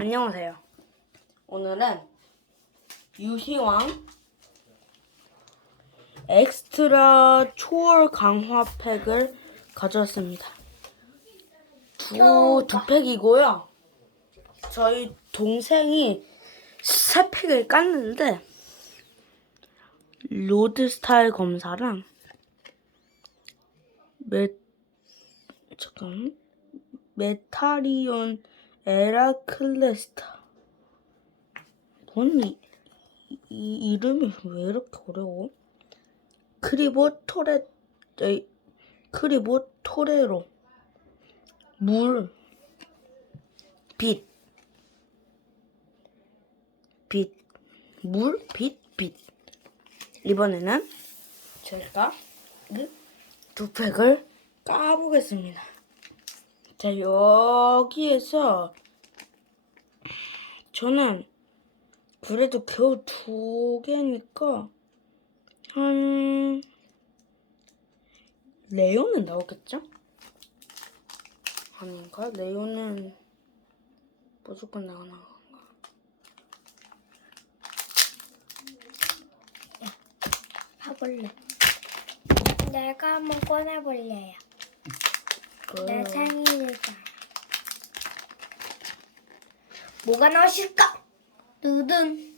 안녕하세요. 오늘은 유희왕 엑스트라 초월 강화 팩을 가져왔습니다. 두, 두 팩이고요. 저희 동생이 세 팩을 깠는데 로드 스타일 검사랑 메 잠깐 메타리온 에라클레스타 뭔 이, 이 이름이 왜 이렇게 어려워? 크리보 토레 에이, 크리보 토레로 물 빛, 빛, 물, 빛, 빛. 이번에는 제가 그 두 팩을 까보겠습니다. 자, 여기에서 저는 그래도 겨우 두 개니까 한 레오는 나오겠죠? 아닌가? 레오는 무조건 나오나? 봐볼래. 내가 한번 꺼내볼래요. 내그 생일이다. 뭐가 나오실까? 누든.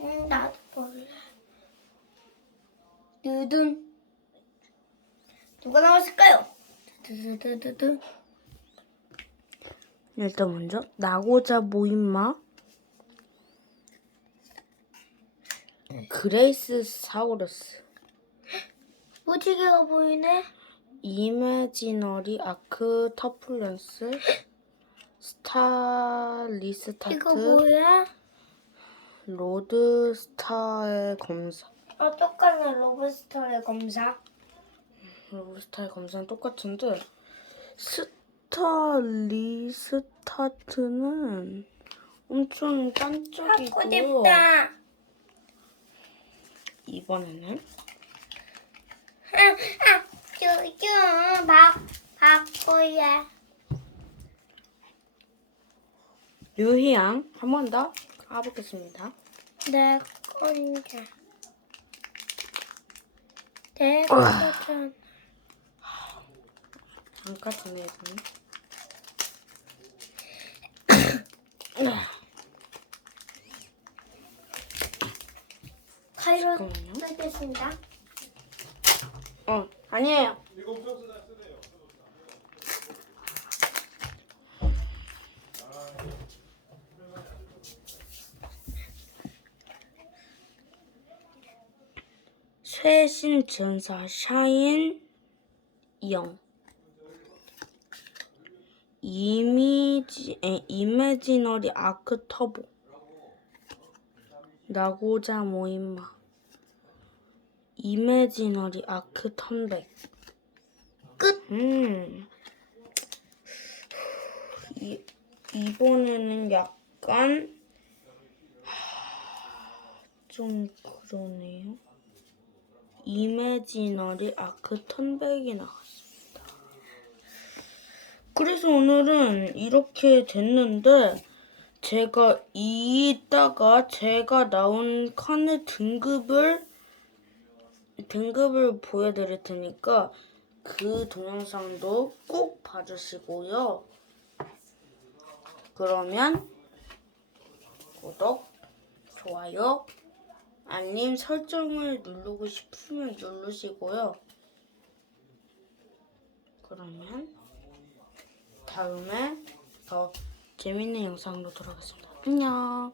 음, 나도 볼래. 누든. 누가 나왔을까요? 두두두두두. 일단 먼저 나고자 모임마 그레이스 사우루스 무지개가 보이네. 이매지너리 아크 터플런스 스타 리스타트 이거 뭐야? 로드 스타의 검사 어, 똑같네. 로브스터의 검사. 로드 스타의 검사는 똑같은데 스타 리스타트는 엄청 딴쪽이고. 이번에는 아, 아, 쭈쭈, 박, 바꾸야. 유희양 한 번 더 가보겠습니다. 내 건자. 내 건자. 잠깐 전에 이거는 가위로 잠깐만요. 쓰겠습니다. 어 아니에요. 최신 전사 샤인 영. 이미지 에, 이매지너리 아크 터보. 나고자 모임마 이매지너리 아크 턴백 끝. 음. 이, 이번에는 약간 하, 좀 그러네요. 이매지너리 아크 턴백이 나왔습니다. 그래서 오늘은 이렇게 됐는데 제가 이따가 제가 나온 칸의 등급을 등급을 보여드릴 테니까 그 동영상도 꼭 봐주시고요. 그러면 구독, 좋아요, 알림 설정을 누르고 싶으면 누르시고요. 그러면 다음에 더 재밌는 영상으로 돌아오겠습니다. 안녕.